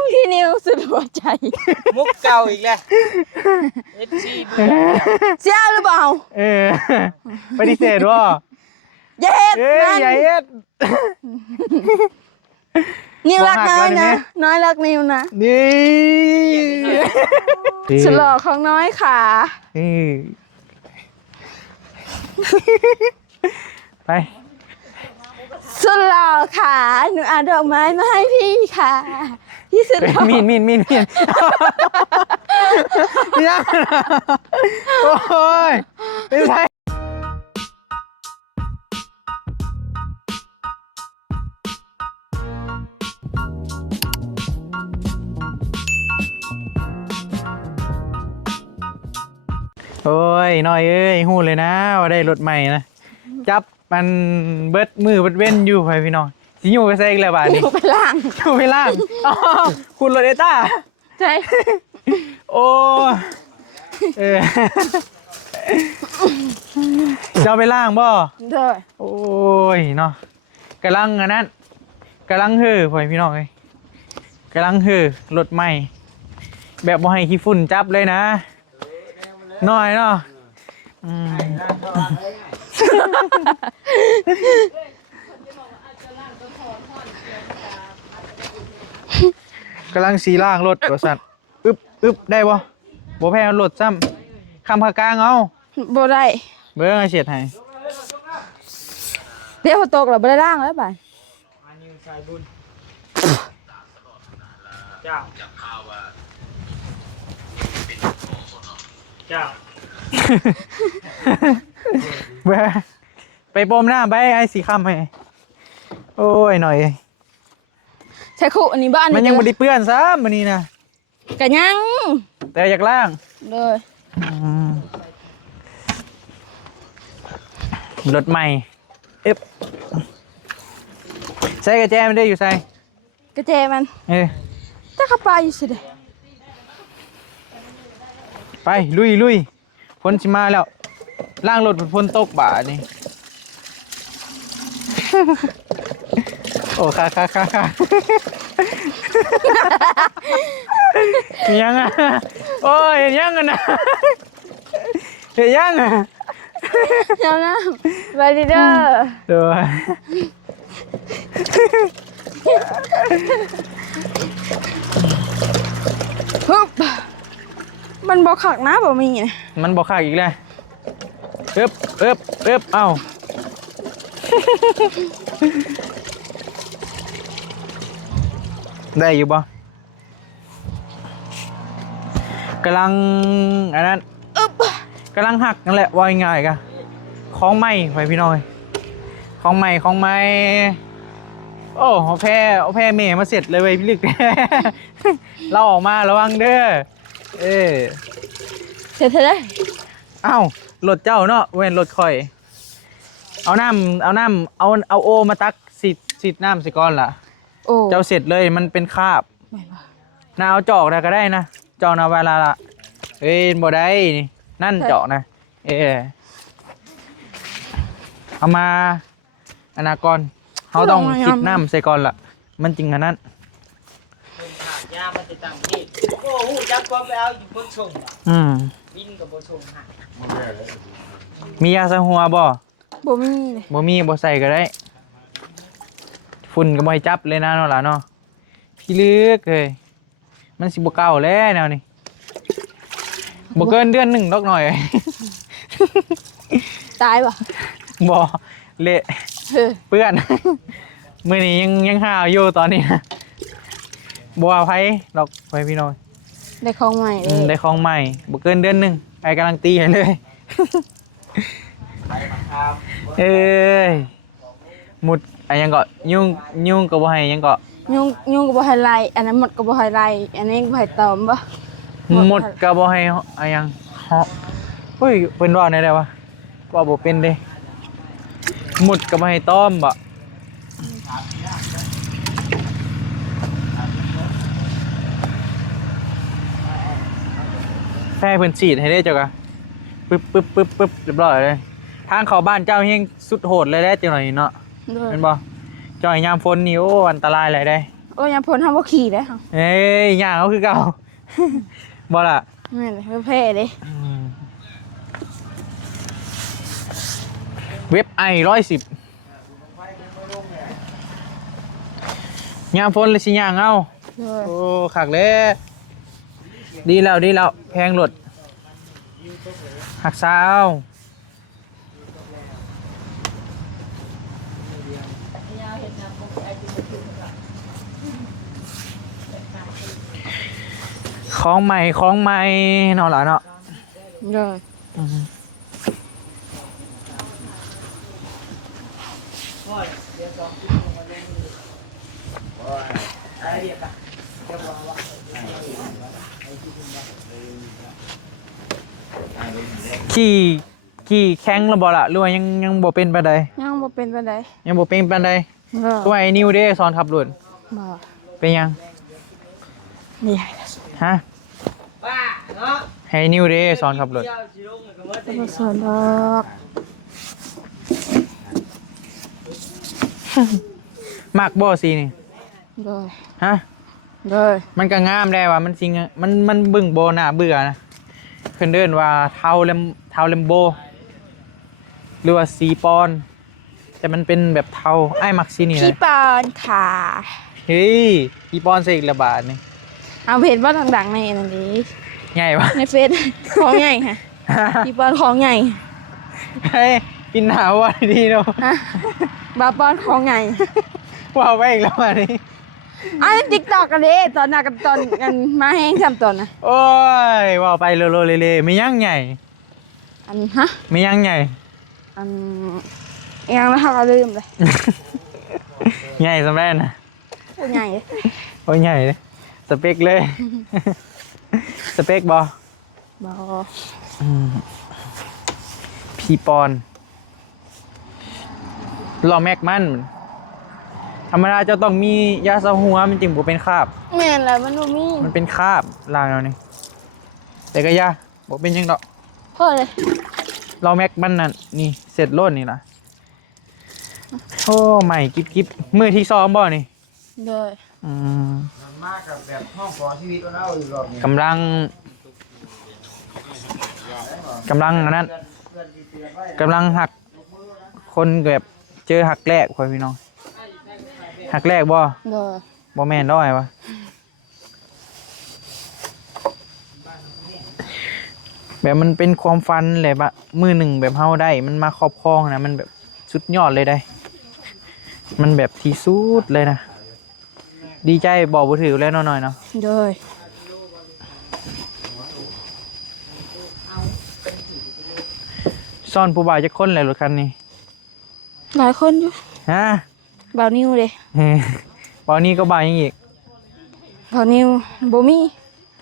กที่นิ้วสุดหัวใจมุกเก่าอีกแล้วเอฟซีดูเสียหรือเปล่าปฏิเสธว่าอย่าเฮ็ดอย่าเฮ็ดนิ้วรักน้อยนะน้อยรักนิ้วนะนี่ฉลองของน้อยขาไปสุดหล่อค่ะหนูเอาดอกไม้มาให้พี่ค่ะพี่สุดหล่อมีนยังโอ้ยไม่ใช่โอ้ยน้อยเอ้ยหูเลยนะว่าได้รถใหม่นะจับมันเบิดมือเบิดเว้นอยู่ไปพี่น้องสิอยู่ไปใส่อีกแล้วบ้านี้อยู่ไปล่างอยู่ไปล่างคุณโรเดต้าใช่โอ้จะไปล่างบ่เด้อโอ้ยเนาะกำลังอันนั้นกำลังฮือพี่น้องเลยกำลังฮือรถใหม่แบบบ่ให้ขี้ฝุ่นจับเลยนะน้อยเนาะกำลังสีล่างรถรถสัตว์อึ๊บได้บ่แพ้รถซ้ำคำพากลางเอาบ่ได้เบิ้งเฉียดให้เดี๋ยวพอตกเราบ่ได้ล่างแล้วบ่ายเจ้าไปปมหน้าไปไอ้สีคำให้โอ้ยหน่อยใช่คู่อันนี้บ้านมันยังไม่ได้เปื้อนซ้ำมันนี่นะกะยังแต่อยากล่างเลยรถใหม่ใส่กระแจมันได้อยู่ใส่กระแจมันถ้าขับไปอยู่สิเด้ไปลุยพ้นชิมาแล้วล่างรถพ้นตกบ่านี่โอ้ค่ะยังอ่ะโอ้ยยังอ่ะนะยังอ่ะยังนะไปดิเด้อตัวฮึบมันบอกขักนะบอกมีไงมันบอกขักอีกแล้วเเอ้าได้อยู่บ่กำลังอันนั้นกำลังหักนั่นแหละว่าง่ายๆกะคล้องไม้ไปพี่น้อยคล้องไม้โอ้เอาแพร่เมย์มาเสร็จเลยเว้ยพี่ลึกเราออกมาระวังเด้อเสร็จเลยอ้าวรถเจ้าเนาะเว้นรถคอยเอาโอมาตักสิน้ำสิก้อนล่ะเจ้าเสร็จเลยมันเป็นคราบน่าเอาจอกนะก็ได้นะจอกนะเวลาละบ่ได้นี่นั่นจอกนะเอามาอนาคตเขาต้องคิดน้ำใส่ก่อนล่ะมันจริงขนาดนั้นยามันจะตั้งที่โอ้โหจับก็ไปเอาอยู่บนชงบินกับบนชงหักมียาสะหัวบ่มีเลยบ่ใส่ก็ได้ฝุ่นก็บ่ให้จับเลยนะเนาะล่ะเนาะพี่ลึกเลยมันสิบ่เก่าแล้วแนวนี้บ่เกินเดือนหนึ่งดอกหน่อยตายป่ะบ่เละเปื้อนมื้อนี้ยังหาอยู่ตอนนี้นะบ่เอาไผดอกไปพี่น้อยได้ของใหม่ได้ของใหม่บ่เกินเดือนหนึ่งไอ้กำลังตีให้เลยหมุดอะไรยังก็ยุ่งกับบ่ให้ยังก็ยุ่งกับบ่ให้ไล่อันนั้นหมดกับบ่ให้ไล่อันนี้บ่ให้ตอมบ่หมดกับบ่ให้อะไรยังเหาะเฮ้ยเป็นว่าได้วะว่าบ่เป็นเด้หมุดกับบ่ให้ต้อมบ่แพ้เพิ่นฉีดให้ได้เจ้ากะปึ๊บเรียบร้อยเลยทางเข้าบ้านเจ้าเฮงสุดโหดเลยได้จังหน่อยเนาะเป็นบ่จอยยามฝนนี่โอ้อันตรายเลยได้ โอ้ยยังพ้นห้ามว่าขี่ได้ค่ะ เอ้ยย่างเขาคือเก่า บ่ล่ะ ไม่เลยเพ่เลย เว็บi110ย่างฝนเลยสิย่างเอา เลย โอ้ขักเลยดีแล้วแพงหลดหักซาวของใหม่เนาะล่ะเนาะ เลย ขี่แข้งแล้วบ่ล่ะหรือว่ายังบ่เป็นปานใด ยังบ่เป็นไปได้ ยังบ่เป็นปานใด เลย ตัวไอ้นิวเด้สอนขับรถ บ่ เป็นยัง นี่ ฮะ ป้าเนาะ ให้นิวเด้สอนขับรถ เที่ยวสิลงก็ว่า จะมาสอนดอก มักบ่สีนี่ เลย ฮะ เลย มันก็งามได้ว่ามันจริงอะมันบึ้งโบน่าเบื่อนะเพิ่นเดินว่าเทาเลมโบหรือว่าสีปอนแต่มันเป็นแบบเทาไอ้มักสีนี่ พี่ นะ ปอนค่ะ เฮ้ยสีปอนใส่อีกละบาทนี่ เอาเพจว่าดังๆในอันนี้ ใหญ่ปะ ในเฟซของใหญ่ค่ะพี่ปอนของใหญ่ เฮ้ยกินหนาวว่าดีเนาะ ฮะบาปอนของใหญ่ ว่าไปอีกแล้วอันนี้ อันนี้ติ๊กตอกกันเลยตอนน่ะกับตอนกันมาแห้งจำตอนนะ โอ้ยว่าไปโลเลไม่ยั่งใหญ่ อันฮะ ไม่ยั่งใหญ่ อันยังแล้วเขาก็ลืมเลย ใหญ่สำเร็จนะ พูดใหญ่เลย โอ้ยใหญ่เลยสเปกเลย สเปกบอ บอ พีปอนรอแม็กมันธรรมดาจะต้องมียาสะหัวมันจึงบ่เป็นคราบ แม่นแล้วมันดูมี มันเป็นคราบลางแล้วนี่แต่ก็ยาบ่เป็นหยังดอก พ่อเลย รอแม็กมันนั่นนี่เสร็จโลดนี่ล่ะโอ้ใหม่กิ๊บมือที่ซ้อมบ่นี่ เลย มันมากกับแบบห้องขอชีวิตเราอยู่รอบนี้ กำลังอันนั้นกำลังหักคนแบบเจอหักแรกพ่อพี่น้องหักแรกบ่ เลย บ่แม่นด้อยวะแบบมันเป็นความฝันแหละบะมือหนึ่งแบบเฮาได้มันมาครอบครองนะมันแบบสุดยอดเลยได้ มันแบบที่สุดเลยนะดีใจบอกบ่ถือแล้วหน่อยเนาะ เลย ซ่อนผู้บ่าวจักคนเลยรถคันนี้ หลายคนอยู่ ฮะ บ่าวนิวเลย เฮ้บ่าวนี้ก็บ่าวยังอีก บ่าวนิวบ่มี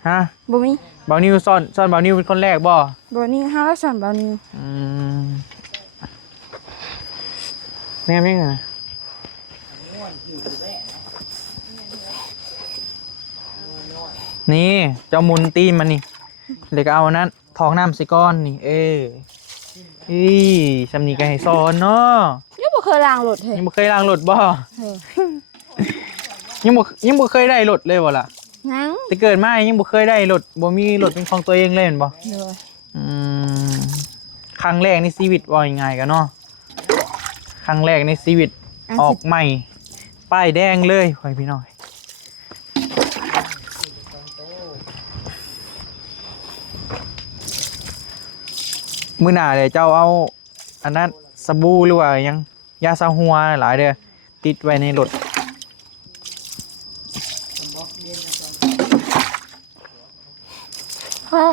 ฮะ บ่มี บ่าวนิวซ่อนบ่าวนิวเป็นคนแรกบ่ บ่าวนิวห้าแล้วสอนบ่าวนิว แม่ไม่ไงนี่เจ้ามุนตีนมันนี่เลยก็เอาอันนั้นทองน้ำใส่ก้อนนี่สำนีก็ให้สอนเนาะ ยังบ่เคยล้างรถเฮ้ย ยังบ่เคยล้างรถบ่ เฮ้ย ยังบ่เคยได้รถเลยบ่ล่ะ ยัง แต่เกิดมายังบ่เคยได้รถบ่มีรถเป็นของตัวเองเลยเห็นบ่ เลย ครั้งแรกในชีวิตว่ายังไงกันเนาะครั้งแรกในชีวิตออกใหม่ป้ายแดงเลยคอยพี่น้อยมื้อหน้าเดี๋ยวเจ้าเอาอันนั้นสบู่หรือว่ายังยาสระหัวหลายเด้อติดไว้ในรถ พ่อ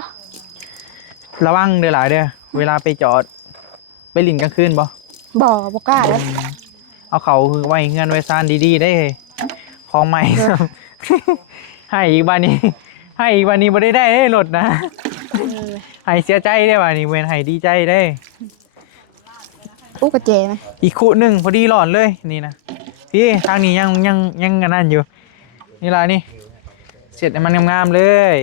ระวังเด้อหลายเด้อเวลาไปจอดไปหลินกลางคืนบ่ บ่กล้าเลย เอาเขาไว้เงินไว้ซานดีๆได้เฮ้ยของใหม่ ให้อีกบานนี้บ่ได้รถนะให้เสียใจได้บานนี้เว้นให้ดีใจได้ อู้กระเจไหม อีกคู่หนึ่งพอดีหลอนเลยนี่นะพี่ทางนี้ยังกันนั่นอยู่นี่ล่ะนี่เสร็จให้มันงามๆเลย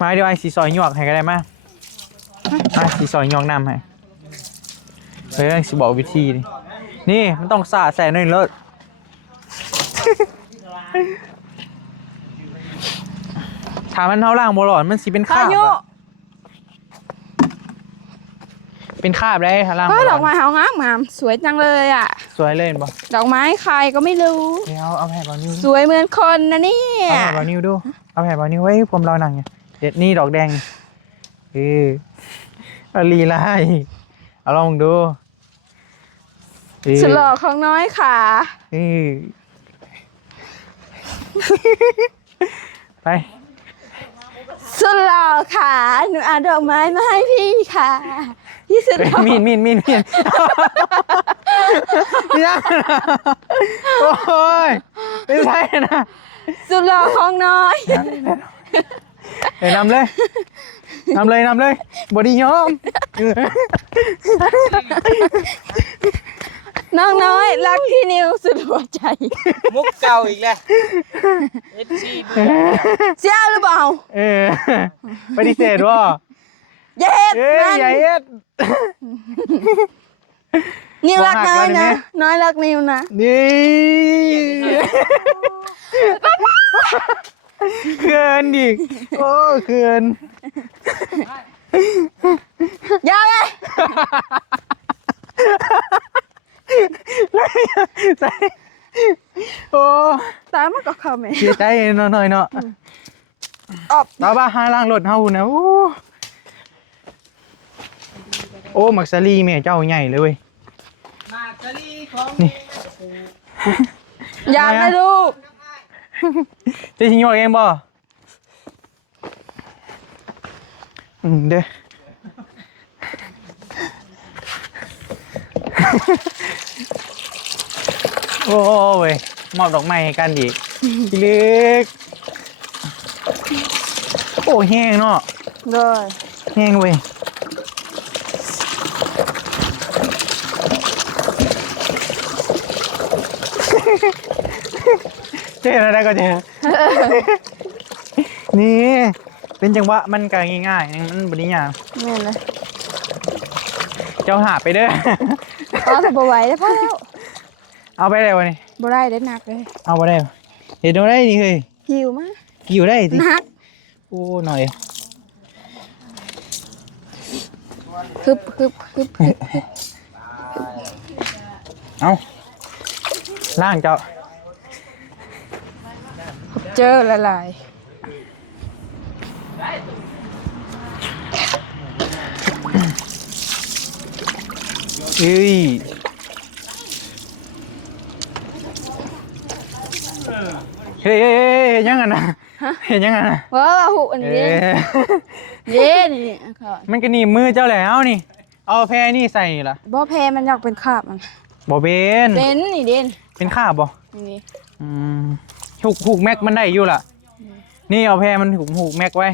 มาเดี๋ยวไอ้สีซอยหยวกให้ก็ได้มาไอ้สีซอยหยวกน้ำให้เฮ้ยสิบอกวิธีนี่ นี่มันต้องสาดใส่หน่อยเลิศถามมันเท่าล่างโมหลอนมันสิเป็นครา พา บ ยุ อะเป็นคราบได้ค่ะล่าง ก็ โมหล ด อ อกไม้เขางามสวยจังเลยอ่ะ สวยเลยเห็นบ่ ดอกไม้ใครก็ไม่รู้ เดี๋ยวเอาแผ่นบอลนิ้ว สวยเหมือนคนนะเนี่ย เอาแผ่นบอลนิ้วดูเอาแผ่นบอลนิ้วไว้ผมรอหนังไงเด็ดนี่ดอกแดงเอาลีลาอีกเอาลองดู ฉลองของน้อยค่ะ ไป สุดหล่อค่ะหนูเอาดอกไม้มาให้พี่ค่ะพี่สุดหล่อ มีนยังโอ้ยไม่ใช่นะ สุดหล่อของน้อย เดี๋ยวนำเลยบอดี้ยอม น้องน้อยรักพี่นิวสุดหัวใจ มุกเก่าอีกแล้วเอฟซี เสียหรือเปล่า ปฏิเสธว่า อย่าเฮ็ด อย่าเอ็ด นิวรักน้อยนะ บอกหักแล้วเนี่ย น้อยรักนิวนะ นี่เกินดิโอ้เกิน อย่าเลย ใจโอ้ ตายมันก็เข้าไหม เสียใจหน่อยเนาะ ออบ ต่อบ้าห้าล่างรถเฮานะโอ้มักซารีแม่เจ้าใหญ่เลยเว้ย มากกะลีของ นี่ อย่านะลูก จะชิงยอกเองบ่เด้อโอ้เว้ยมอบดอกไม้ให้กันดีพี่เล็กโอ้แห้งเนาะ เลย แห้งเว้ยเจ๊อะไรก็เจ๊ นี่เป็นจังหวะมันก็ง่ายๆมันบริยาง แม่นเลย เจ้าหาไปเด้อ อ๋อแต่บ่ไหวแล้วพ่อแล้ว เอาไปได้วะนี่ บ่ได้เด็ดหนักเลย เอาไปได้บ่เห็นดูได้นี่เฮ้ย หิวมาก อยู่ได้สิ หนัก โอ้หน่อย ฮึบเอาล่างเจ้า เจอละลาย เฮ้ยเฮ้ยเห็นยังไงนะเห็นยังไงนะ ว้าวหูอันนี้เย้นี่ค่ะ มันก็หนีบมือเจ้าแล้วนี่ เอาแพรนี่ใส่ล่ะ บ่แพมันอยากเป็นคราบมัน บ่เบน เป็นนี่เด่น เป็นข้าบบ่ นี่ อืมหูกแม็กมันได้อยู่ล่ะ นี่เอาแพรมันหูกแม็กไว้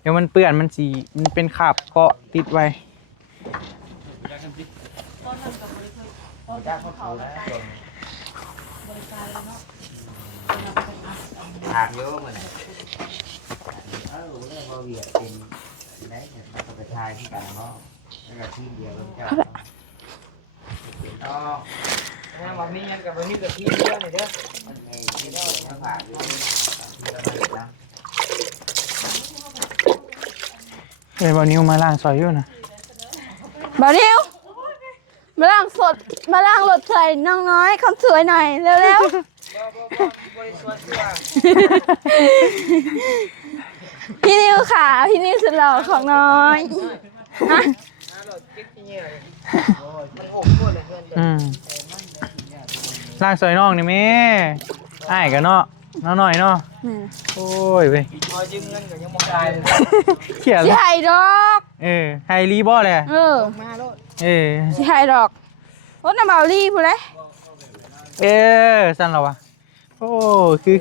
เดี๋ยวมันเปื้อนมันสีมันเป็นคราบเกาะติดไว้ ถามเยอะมาไหนได้พอเวียดเป็นได้เนี่ยมันก็ทายที่กันเนาะแล้วก็ที่เดียวกันเจ้าอ๋อถ้าวันนี้ยังกับวันนี้กับที่เดียวเลยเด้อมันไงที่เดียวทั้งผ่านอยู่ที่เราไม่ได้ เดี๋ยววันนี้มาล้างซอยอยู่นะ บ่าวนิวมาล้างสดมาล้างรถใส่น้องน้อยคนสวยหน่อยเร็วๆพี่นิวค่ะพี่นิวสุดหล่อของน้อยฮะ อืมล้างซอยน้องนี่แม่อ้ายกันเนาะน้อยเนาะ นี่ โอ้ยเว้ย พอยืมเงินกับยังมองได้เลย เขียน สิ เลย ให้ดอก ไฮรีบอเลย มาโลด สิให้ดอกรถน้ำเบาลี่พูดเลย สั่นเหรอวะโอ้คือ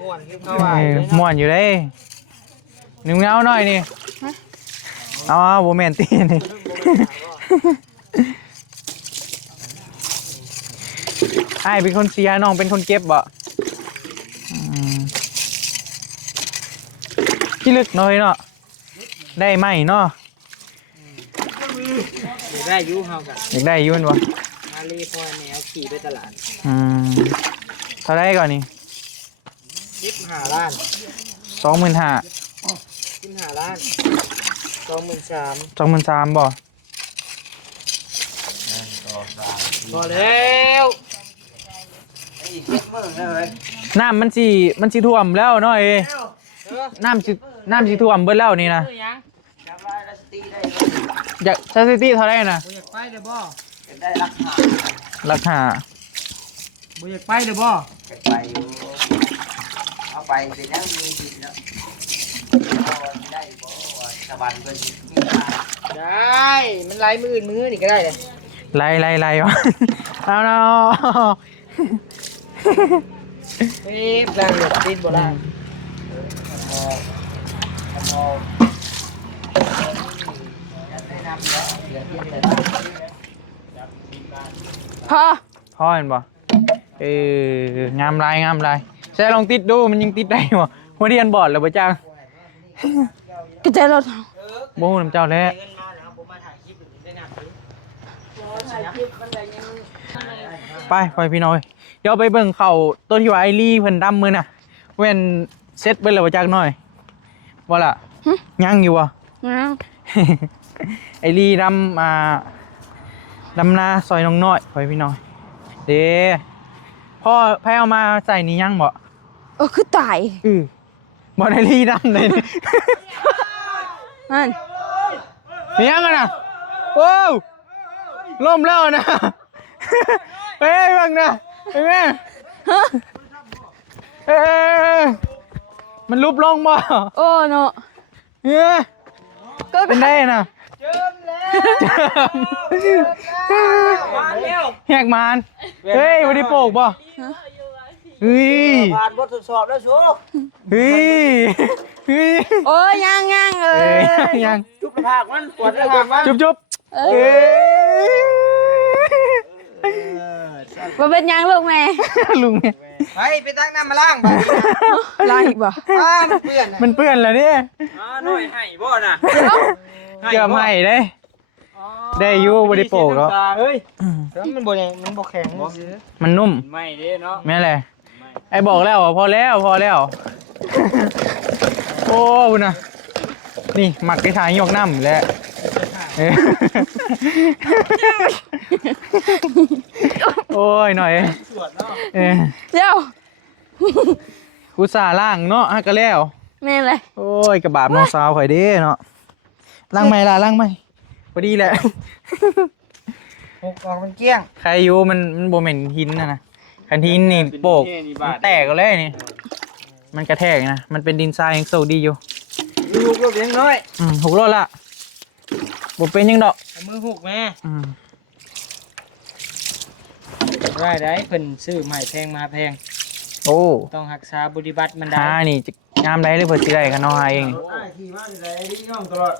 ม่วนคือเขาว่า ม่วนอยู่เลยหนึ่งเอาหน่อยนี่เอาโบแมนตีนี่ไอ้เป็นคนเสียน้องเป็นคนเก็บบ่ที่ลึกหน่อยเนาะได้ไหมเนาะ ได้ยูเฮากัน อยากได้อยุ่นวะ มา ลีพอแนวขี่ไปตลาด เท่าไรก่อนนี่ 15 ล้าน 25,000 15 ล้าน 23,000 23,000บ่ พอแล้ว น้ำมันสิท่วมแล้วเนาะน้ำสิท่วมเบิดแล้วนี่นะอยากสถิติเท่าไรนะ บ่อยากไปเด้อบ่ ได้ราคา บ่อยากไปเด้อบ่ ไปอยู่เอาไปเป็นยังมีสิเนาะได้บ่สวรรค์เพิ่นมีมา ได้มันไล่มืออื่นมือนี่ก็ได้เลย ไล่วะ เอาเนาะ เฮ้ยแรงเดือดติดบ่ได้ พ่อ พ่อเห็นบ่งามลายใช่ลองติดดูมันยังติดได้บ่หัวเรียนบอดแล้วบ่จ้าง กระจายรถ บ่ฮู้นำเจ้าแล้ว เงินมาแล้วผมมาถ่ายคลิปได้หนักเลย ไปพี่น้อยเดี๋ยวไปเบิ่งเข้าตัวที่ว่าไอลี่เพิ่นดำมื้อน่ะเว้นเซ็ตเบิ่แล้วบ่จักหน่อยบ่ล่ะยังอยู่บ่ ไอลี่ดำดำนาซอยน้องน้อยไปพี่น้อยเด้พ่อแพ้เอามาใส่นี่ยังบ่ คือตาย บ่ได้ลี่ดำเลย นั่น มียังกันนะโว้วล่มแล้วนะ เฮ้ยบังนะเห็นไหมมันลุบลงบ่ โอ้เนาะ เฮ้ย ก็ เป็นได้นะแหกมานเฮ้ยวันนี้โปกบ่เฮ้ย ผ่านบททดสอบแล้วชู เฮ้ย โอ้ยังยัง จุ๊บกระถางมันปวดกระถางมัน จุ๊บมาเป็นยังลูกแม่ ลุงเนี่ย ไปตั้งน้ำมาล้างไป ลาอีกบ่ มันเปื้อน มันเปื้อนแล้วเนี่ย หน่อยให้บ่น่ะ เกือบให้ได้อยู่บริโภคแล้ว เฮ้ยมันบ่ยังมันบ่แข็ง มันนุ่ม ไม่เด้เนาะ แม่เลยไอ้บอกแล้วพอแล้วโอ้บุญนะนี่หมักกระถางยกน้ำแล้วโอ้ยหน่อย สวดเนาะ เดี๋ยว กูสาล่างเนาะฮะก็แล้ว แม่เลย โอ้ยกระบาบน้องสาวข่อยเด้เนาะล่างไหมล่ะล่างไหมพอดีแหละ หกออกมันเกี้ยง ใครอยู่มันโบเหม็นหินนะคันหินนี่โปกมันแตกก็เลยนี่มันกระแทกนะมันเป็นดินทรายยังโซดีอยู่ ลูกเลี้ยงน้อย หกรถละบ่เป็นยังดอก มือหุกแม่ได้เพิ่นซื้อใหม่แพงมาแพง โอ้ ต้องรักษาบริบัติมันได้ หานี่จะงามได้หรือเพิ่นสิได้กันเนาะหาเอง ขี่มาได้ที่น้องตลอด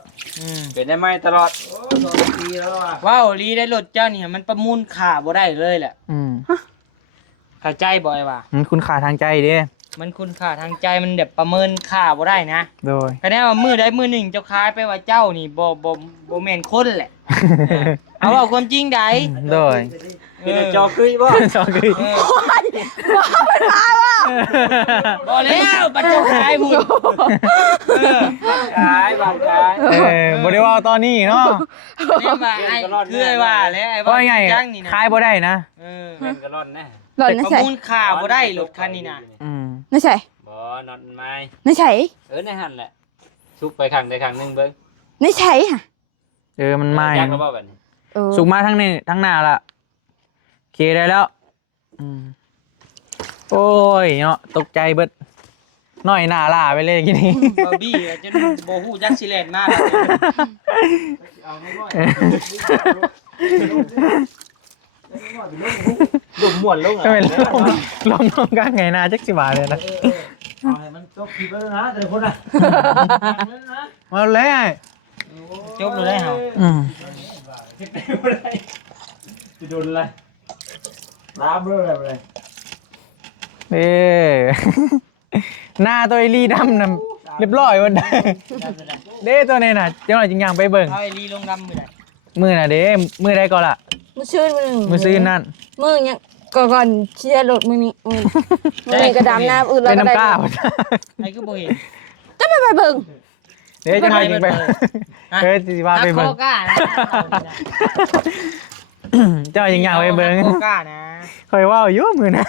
เป็นได้ไหมตลอด โอ้2 ปีแล้วว่ะ ว้าวลีได้รถเจ้านี่มันประมูลค่าบ่ได้เลยแหละ เข้าใจบ่ไอ้ว่า มันคุณค่าทางใจเด้ มันคุณค่าทางใจมันแบบประเมินค่าบ่ได้นะ โดย คะแนนว่ามือใดมือหนึ่งเจ้าคายไปว่าเจ้านี่บ่แม่นคนแหละ เอาว่าความจริงใด โดย เป็นจอคุยบ่ จอคือ บ่แล้วบัดเจ้าขายบุญขายบัดขาย บ่ได้ว่าตอนนี้เนาะ นี่ว่าไอ้คือไอ้ว่าแล้วไอ้ ว่าไง จังนี่นะ ขายบ่ได้นะ เงินก็ร่อนแน่ หล่อน แต่ ไม่ ประ ใช่ มูลค่าบ่ได้รถคันนี้นะ ไม่ใช่ บ่นอนไม้ ไม่ใช่ ในหันแหละชุกไปข้างใดข้างหนึงเบิ่ง ไม่ใช่ค่ะ มันไม่ จักก็บ่บัดนี้ สุกมาทั้งนี้ทั้งหน้าละโอเคได้แล้วโอ้ยเนาะตกใจเบิดน้อยหน้าล่าไปเลยกินนี้ บาร์บี้จนบ่ฮู้จักสิแล่นมาแล้ว เอาน้อยๆลุมม่วนลง ก็เป็นลมกลางไงนาจักสิบาทเลยนะ เอาให้มันจบคลิปแล้วนะแต่ละคนน่ะ มาเลย จบเลยได้เฮา จะโดนอะไรน้ำเรื่อยอะไร หน้าตัวไอรีดำน่ะเรียบร้อยวันใดเด้ตัวนี้น่ะจังหวะจริงยังไปเบิ่ง เอาไอ้ลีลงดำมื้อใด มือน่ะเด้มือได้ก่อนล่ะ มือชื่นมือหนึ่ง มือซื้อนั่น มือเนี่ยก่อนเชียร์รถมือนี้มือนี้กระดามน้ำอื่นแล้ว เป็น ก็ได้ น้ำกล้า ไอ้ก็บ่เห็น จะไปเบิ่ง เดี๋ยวจะมาจริงไปเฮ้ยสิว่าไปเบิ่ง โคก้านะ เจ้ายังอยากไปเบิ่ง โคก้านะ คอยว่าอยู่มือนะ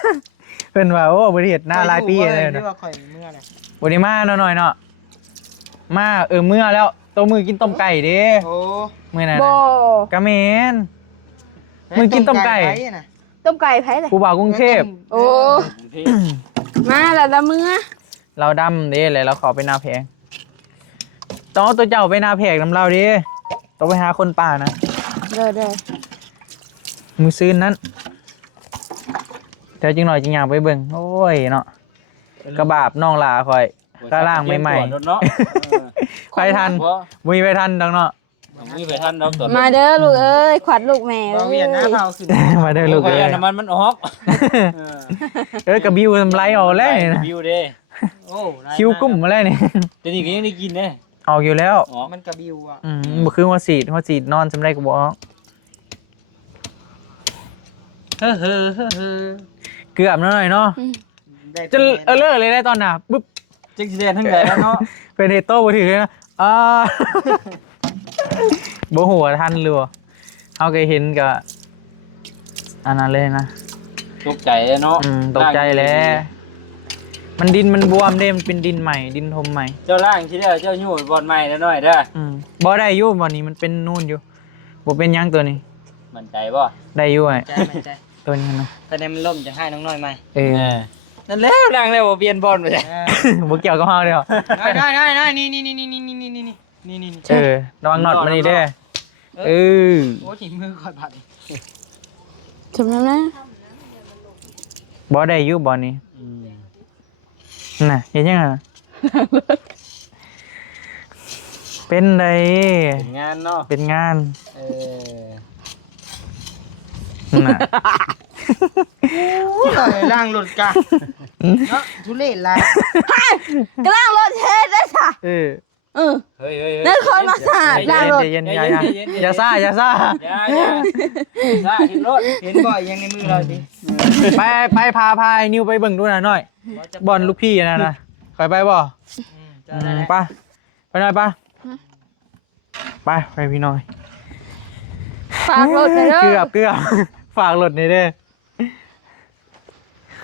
เพิ่นว่าโอ้บริเหตุหน้าหลายปีเลย ที่ นะ ว่าข่อยเมื่อน่ะ บริมาหน่อยเนาะมาเมื่อแล้วตัวมือกินต้มไก่เด้ โอ้ มือน่ะ บ่ กะเมน มึงกินต้มไก่ ว้น่ะ ต้มไก่ไผเลย กูบ่าวกรุงเทพ โอ้มาแล้วละมือ เราดำเด้เลยเราขอไปนาแพงต้องเอาตัวเจ้าไปนาแพงนำเราดิต้องไปหาคนป่านะ เด้อ มือซื้อนั้นเดี๋ยวจึงหน่อยจึงอยากไปเบิ่งโอ้ยเนาะกระบาบน้องหลาคอยกระล่างใหม่ เนาะ ๆไปทันมุยไปทันดังเนาะ มีไปทันดอกตัว มาเด้อลูกเอ้ยขวัญลูกแม่ บ่เวียนหน้าเผาขึ้น มาเด้อลูก เอ้ เอ้ย น้ำมันออก กระบิวทำไรออกแล้วนี่นะ บิวเด้ โอ้ คิวกุ้มมาแล้วนี่ แต่นี่ก็ยังได้กินเด้ ออกอยู่แล้ว อ๋อ มันกระบิวอ่ะ บ่คือหัวสีดนอนจำได้กูบอก เฮ้อ เกือบหน่อยเนาะ ได้ จะเลิกเลยได้ตอนน่ะปุ๊บ จังสิเด่นทั้งใดแล้วเนาะ เป็นเฮโต้บ่ถือเลยนะบ่หัวทันเลยว่ะเฮาเคยเห็นกับอันนั้นเลยนะ ตกใจเนาะ ตกใจแล้วมันดินมันบวมเด้มันเป็นดินใหม่ดินทมใหม่ เจ้าล่างที่เด้อเจ้ายู่บอลใหม่แล้วหน่อยเด้อ บ่ได้อยู่บ่นี้มันเป็นนู่นอยู่บ่เป็นหยังตัวนี้ มั่นใจบ่ ได้อยู่ไอ้ ใจมันใจ ตัวนี้เนาะ แต่ในมันล่มจะให้น้องน้อยไหม นั่นแล้วล่างแล้วบ่เปลี่ยนบอลไปจ้ะ บ่เกี่ยวกับเฮาเด้อ ได้นี่ระวังน็อตมันนี่เด้อ โอ้ยมือคอยผัด จำนั้นนะ บ่ได้อยู่บ่นี้น่ะเห็นยังอ่ะเป็นได เป็นงานเนาะ เป็นงาน น่ะ ล่างหลุดกะเนาะทุเรศละ กล้างรถเทสได้ค่ะ เออ เฮ้ย นั่นคนมาสาดล้างรถ ใจเย็นอย่าซ่า อย่าซ่าเห็นรถ เห็นบ่อยยังในมือเราดิ ไปพานิวไปเบิ่งดูหน่อยหน่อยบอลลูกพี่นะไปบ่ไปหน่อยไปพี่น้อย ฝากรถไปเด้อ เกือบฝากรถนี่เด้อ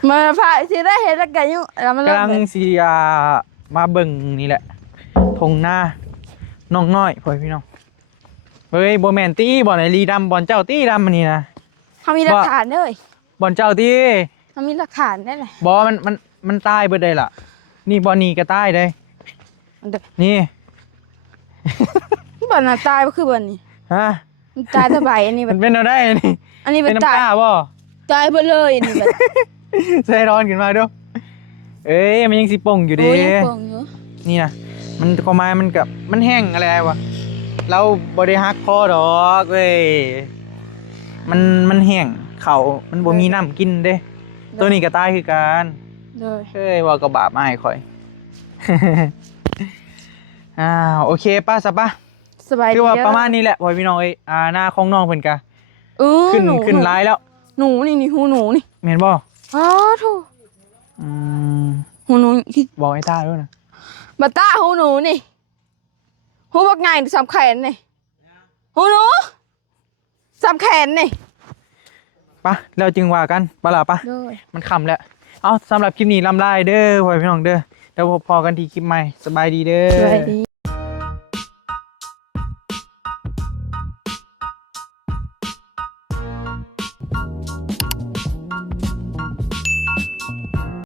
มาฝากสิได้เห็นแล้วกันอยู่แล้วมันเริ่ กำลัง ม สิมาเบิ่งนี่แหละทงหน้าน้องน้อยพ่อพี่น้องเฮ้ยบ่แม่นตี้บ่ไหนลีดำบ่อนเจ้าตี้ดำมันนี่นะ เขามีหลักฐานด้วย บ่อนเจ้าตี้ เขามีหลักฐานได้เลย บ่มันตายเบิดได้ล่ะนี่บ่อนนี่ก็ตายได้นี่ บ่อนน่ะตายก็คือบ่อนนี่ ฮะ มันตายสบายอันนี้ มันเป็นเอาได้นี่ อันนี้ เป็ เป็น น น้ำ ตาย กล้าบ่ ตายไปเลยอันนี้แบบ ใส่ร้อนขึ้นมาดูเอ้ยมันยังสิป่งอยู่ดิ โอ้ยยังโป่งอยู่ นี่นะมันความหมายมันกับมันแห้งอะไรวะเราบริฮักคอดอกเว้ยมันแห้งเขามันบ่มีน้ำกินเด้ ตัวนี้ก็ตายคือกัน เลย เอ้ยว่ากระบาปมาให้ข่อย โอเคป้าซะป้า สบายดี คือว่า เด้อ ประมาณนี้แหละพ่อพี่น้องเอ้ยหน้าของน้องเพิ่นกะ หนู ขึ้นร้ายแล้ว หนูนี่หูหนูนี่ แม่นบ่ อ๋อโถูก อืม หูหนูที่ บอกให้ตาด้วยนะ บัตตาหูหนูนี่หูบักไงสับแขนนี่หูหนูสับแขนนี่ ปะแล้วจึงว่ากันปะล่ะปะ เลย มันค่ำแล้วเอาสำหรับคลิปนี้ลำลายเด้อพ่อพี่น้องเด้อเดี๋ยวพบพอกันที่คลิปใหม่สบายดีเด้ สบาย อ ดี